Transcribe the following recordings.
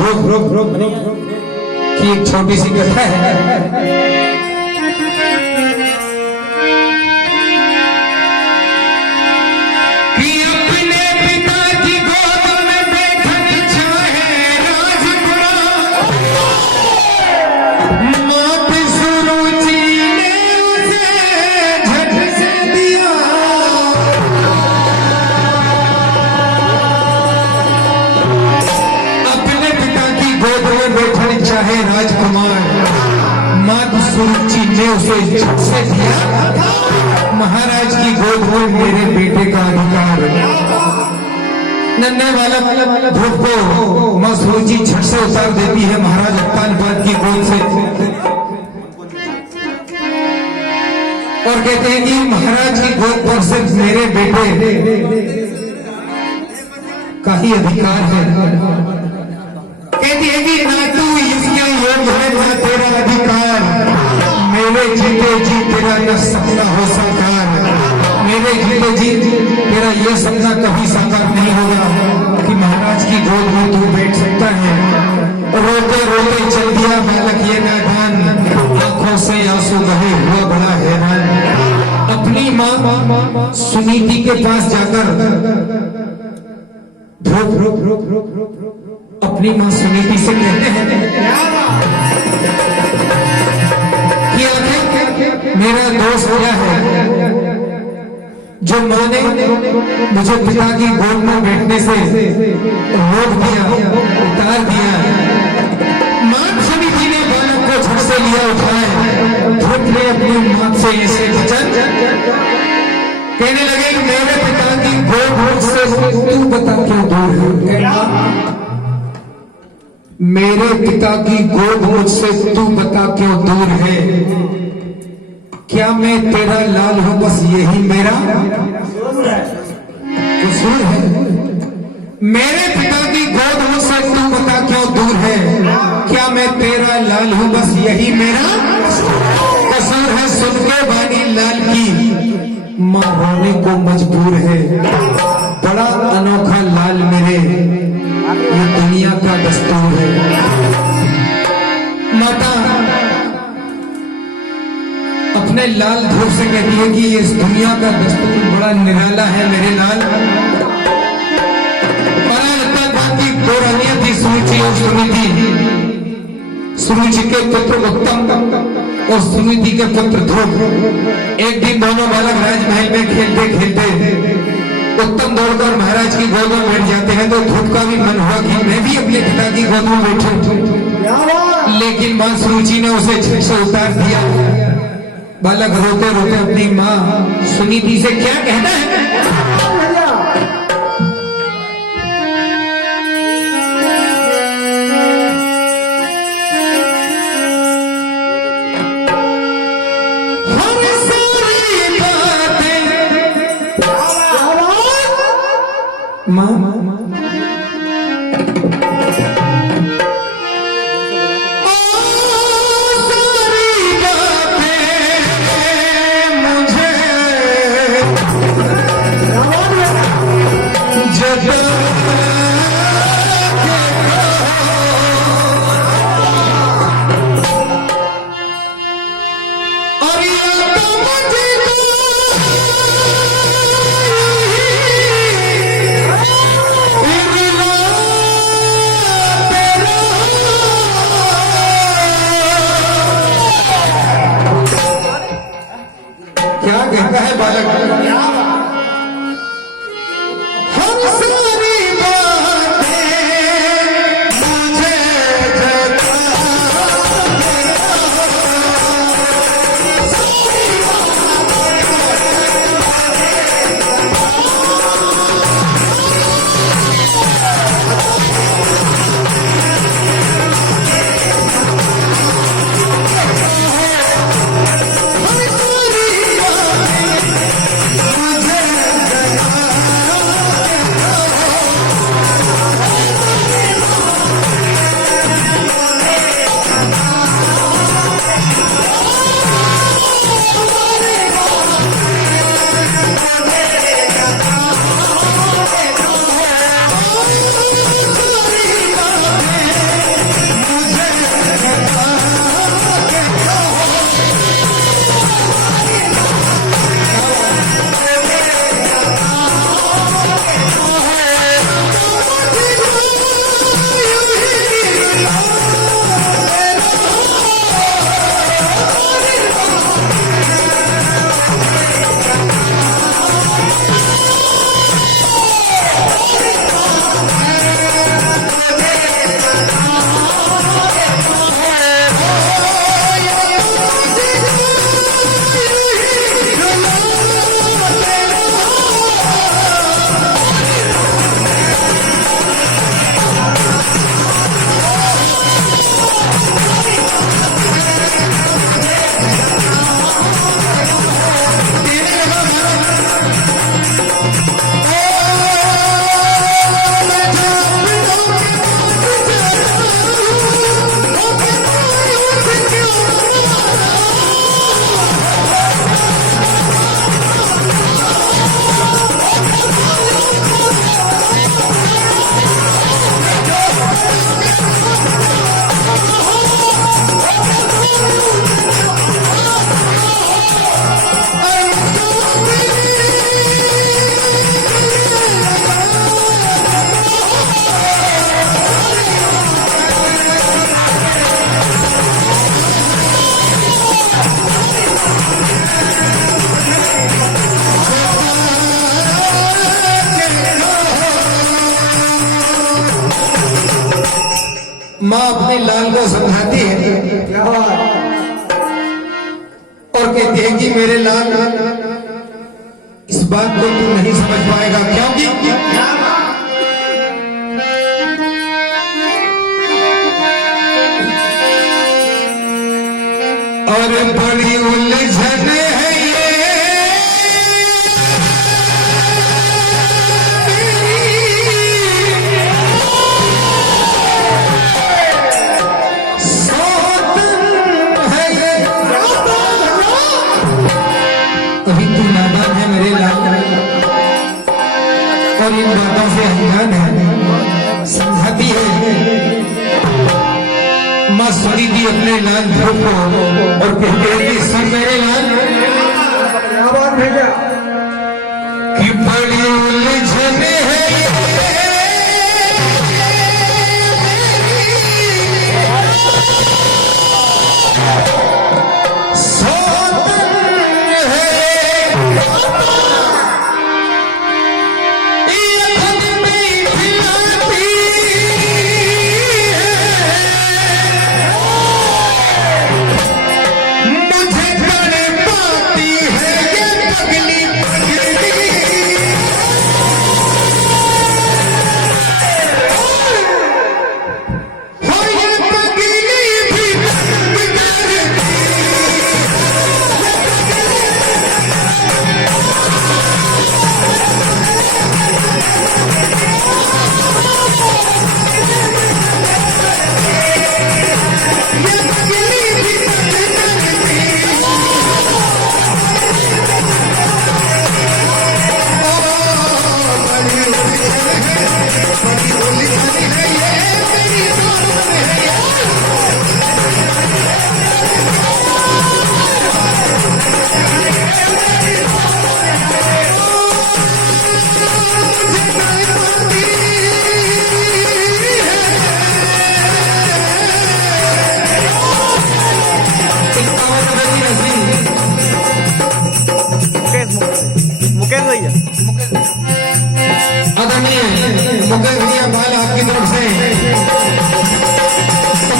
ध्रुव की एक छोटी सी कथा है। चाहे राजकुमार, माता सुरुचि ने उसे झट से दिया महाराज की गोद में मेरे बेटे का अधिकार। नन्हे वाला ध्रुव को मां सुरुचि झट से उतार देती है महाराज उत्तानपाद की गोद से और कहते हैं कि महाराज की गोद पर सिर्फ मेरे बेटे का ही अधिकार है। कहती है कि ना तू इसके योग्य है ना तेरा अधिकार, मेरे जीते जी तेरा न सपना हो साकार, मेरे जीते जी तेरा ये सपना कभी साकार नहीं होगा कि महाराज की गोद में तू बैठ सकता है। रोते रोते चल दिया बालक ये नादान, आंखों से आंसू बहे हुआ बड़ा हैरान। अपनी मां सुनीति के पास जाकर अपनी मां सुनीति से कहते हैं कि आखिर मेरा दोष क्या है जो मां ने मुझे पिता की गोद में बैठने से रोक दिया, उतार दिया। मां सुनीति ने बालक को झट से लिया उठाए, ध्रुव ने अपनी मां से इसे वचन कहने लगे कि मेरे पिता की गोद से तू बता क्यों दूर है, मेरे पिता की गोद मुझसे तू बता क्यों दूर है, क्या मैं तेरा लाल हूं बस यही मेरा कसूर है। मेरे पिता की गोद मुझसे तू बता क्यों दूर है, क्या मैं तेरा लाल हूं बस यही मेरा कसूर है। सुन के वाणी लाल की मां रोने को मजबूर है, बड़ा अनोखा लाल मेरे ये दुनिया का दस्तूर है। माता अपने लाल ध्रुव से कहती है कि इस दुनिया का दस्तूर बड़ा निराला है मेरे लाल। पता लगता था कि दो रानियां थी, सुरुचि और सुनीति। सुरुचि के पुत्र उत्तम और सुनीति के पुत्र ध्रुव। एक दिन दोनों बालक राजमहल में खेलते खेलते उत्तम दौड़कर महाराज की गोद में बैठ जाते हैं तो ध्रुव का भी मन हुआ कि मैं भी अपने पिता की गोद में बैठूं, लेकिन मां सुरुचि ने उसे झट से उतार दिया। बालक रोते रोते अपनी मां सुनीति से क्या कहता है, माँ अपने लाल को समझाती है और कहती है कि मेरे लाल, इस बात को तू नहीं समझ पाएगा, क्योंकि और बड़ी उलझन है ये अभी तू नादान है मेरे लाल और इन बातों से अनजान है। समझाती है माँ सुनी थी अपने लाल ध्रुव को और कहते हैं कि सुन मेरे लाल, कि बड़ी उलझन है मुकेश भैया, आदरणीय मुकेश भैया बाल आपकी तरफ से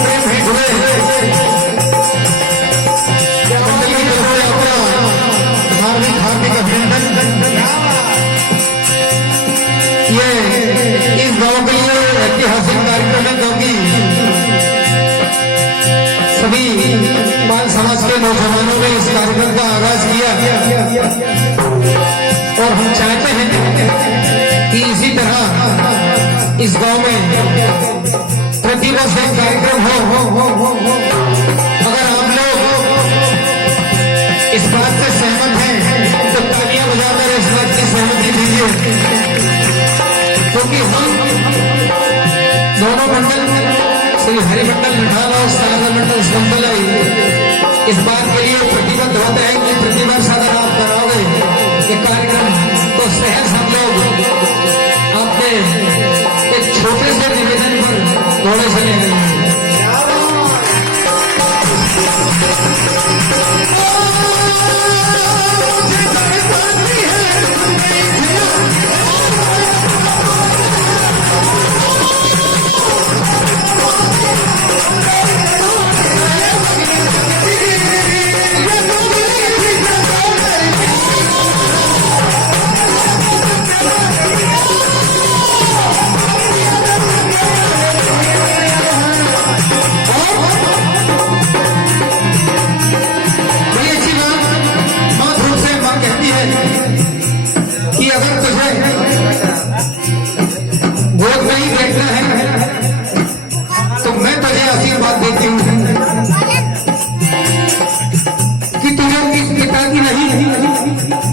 प्रेम भेंट हुए मंडली की तरफ से आपका हार्दिक हार्दिक अभिनंदन। ये इस गांव के लिए ऐतिहासिक कार्यक्रम है, क्योंकि सभी बाल समाज के नौजवानों ने इस कार्यक्रम का आगाज किया और हम चाहते हैं कि इसी तरह इस गांव में प्रतिवर्ष एक कार्यक्रम हो। अगर आप लोग इस बात से सहमत हैं तो तालियां बजाकर इस बात की सहमति दीजिए, क्योंकि हम दोनों मंडल, श्री हरिमंडल निठाल और शारदा मंडल संबलाई, इस बात के लिए प्रतिबद्ध होते हैं कि प्रतिवर्ष अगर आप कराओगे ये कार्यक्रम तो सहज हम लोग आपके एक छोटे से निवेदन पर थोड़े से ले लेंगे। कि अगर तुझे वोट नहीं देखना है तो मैं तुझे आशीर्वाद देती हूँ कि तुझे इस पिता की नहीं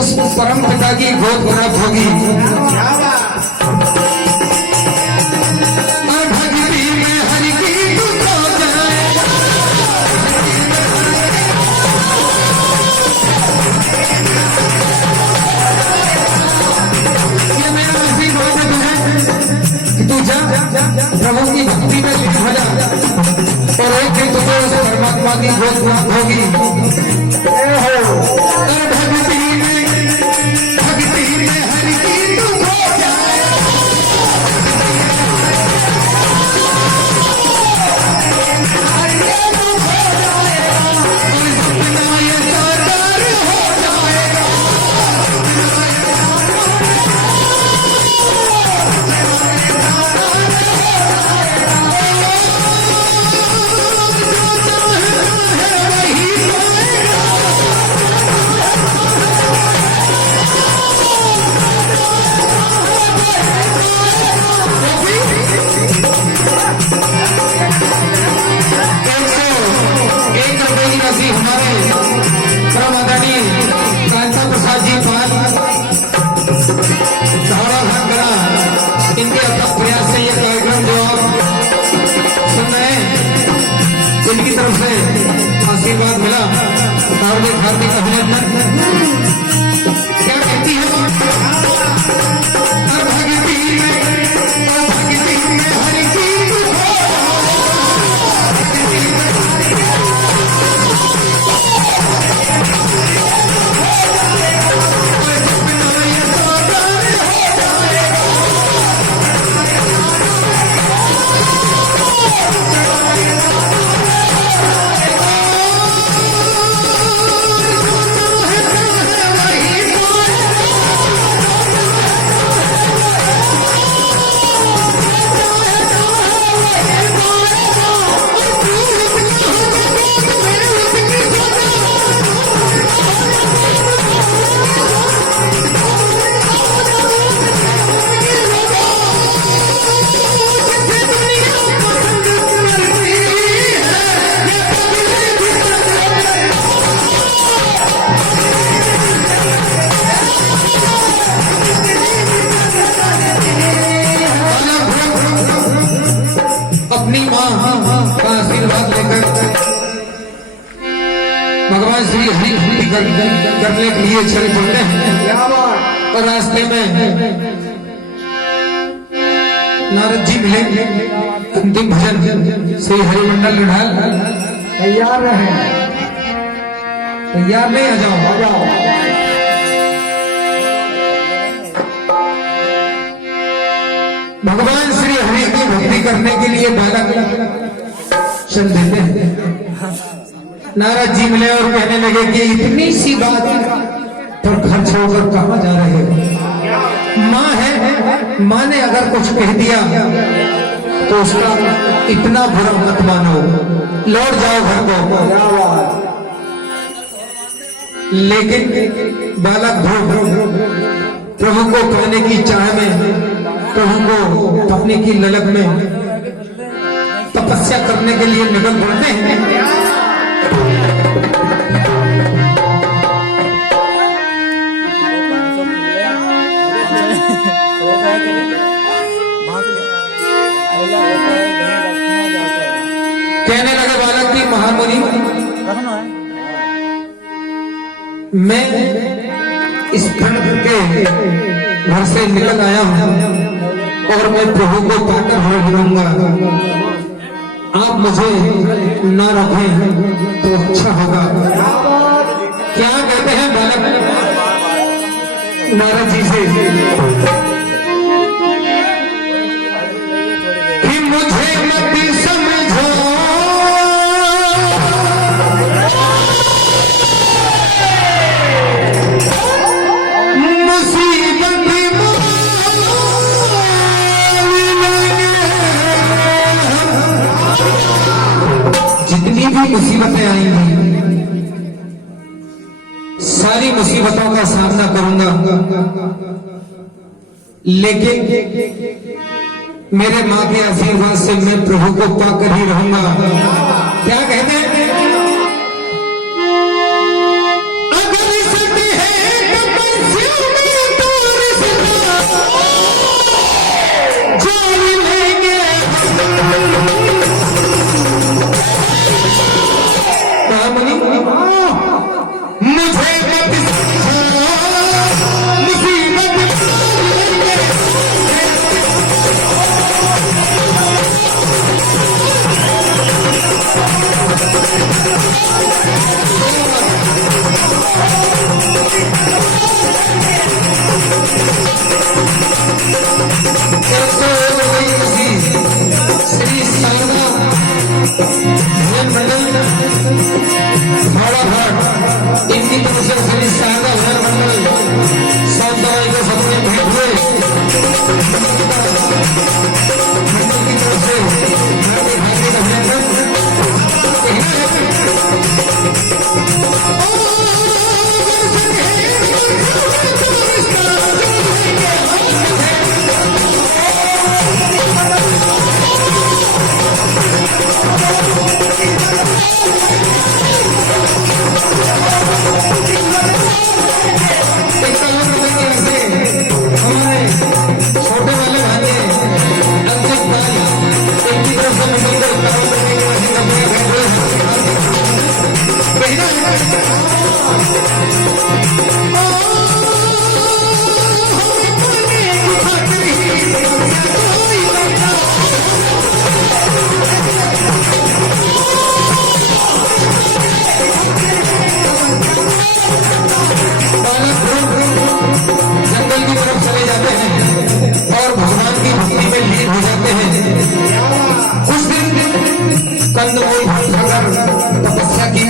उस परम पिता की गोद प्राप्त होगी। प्रभु की भक्ति में लीन हो जा और एक दिन तुझे उस परमात्मा की गोद प्राप्त होगी। भक्ति में हरि की तू हो जाए हार्दिक अभिनंदन। क्या कहती है भगती में हरि की अपनी मां का आशीर्वाद लेकर भगवान श्री हरि भक्ति करने के लिए चल पड़ते हैं। और रास्ते में नारद जी मिले। अंतिम भजन श्री हरिमंडल निढाल तैयार रहे। तैयार नहीं, आ जाओ। भगवान श्री हरि की भक्ति करने के लिए बालक चल देते हैं। नारद जी मिले और कहने लगे कि इतनी सी बात पर घर छोड़कर कहां जा रहे हो? माँ है, माँ ने अगर कुछ कह दिया तो उसका इतना बुरा मत मानो, लौट जाओ घर को। लेकिन बालक प्रभु को पाने की चाह में, प्रभु को पाने की ललक में तपस्या करने के लिए निकल पड़ते हैं। कहने लगे बालक की महामुनि, मैं इस खंड के घर से निकल आया हूं और मैं प्रभु को पाकर रहूंगा। आप मुझे न रखें तो अच्छा होगा। क्या कहते हैं बालक नारद जी से कि मुझे मत समझो जितनी भी मुसीबतें आएंगी सारी मुसीबतों का सामना करूंगा, लेकिन मेरे मां के आशीर्वाद से मैं प्रभु को पाकर ही रहूंगा। क्या कहते हैं? श्री शारदा भजन मंडल भाड़ाघाट, इनकी तरफ से श्री शारदा भजन मंडल सात दवाई के सपने भेंट हुए मंडल की तरफ से हार्दिक अभिनंदन। छोटे वाले भाई अंकित भाई इनकी तरफ से मिलकर कंदमूल खाकर तपस्या की।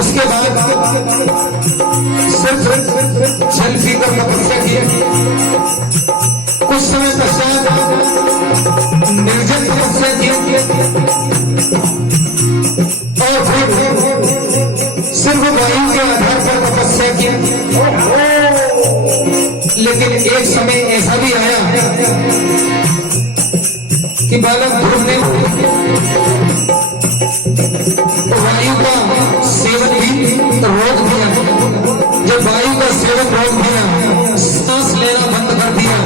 उसके बाद सिर्फ जल पीकर तपस्या की। कुछ समय पश्चात निर्जल तपस्या की और फिर सिर्फ वायु के आधार पर तपस्या की। लेकिन एक समय ऐसा भी आया कि बालक ध्रुव ने वायु का सेवन भी रोक दिया। जब वायु का सेवन रोक दिया, सांस लेना बंद कर दिया,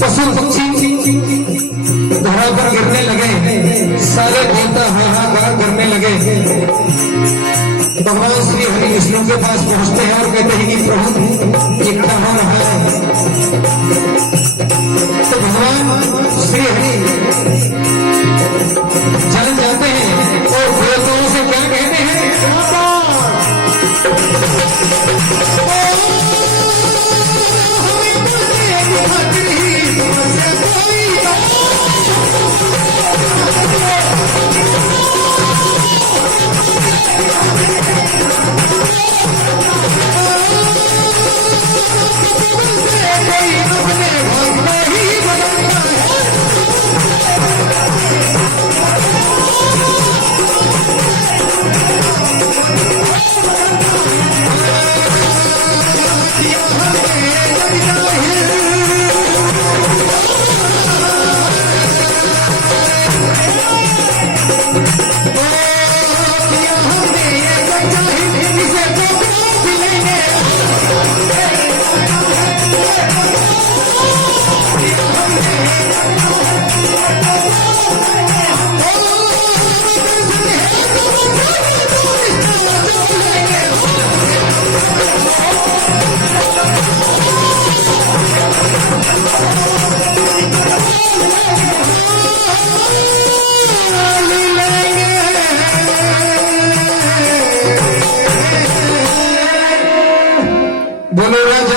पशु पक्षी धरा पर गिरने लगे, सारे देवता हाहाकार करने लगे। भगवान श्री हरि विष्णु के पास पहुंचते हैं और कहते हैं कि प्रभु ये क्या हो रहा है। तो भगवान श्री हरि जान जाते हैं और देवताओं से क्या कहते हैं, बोलो राजा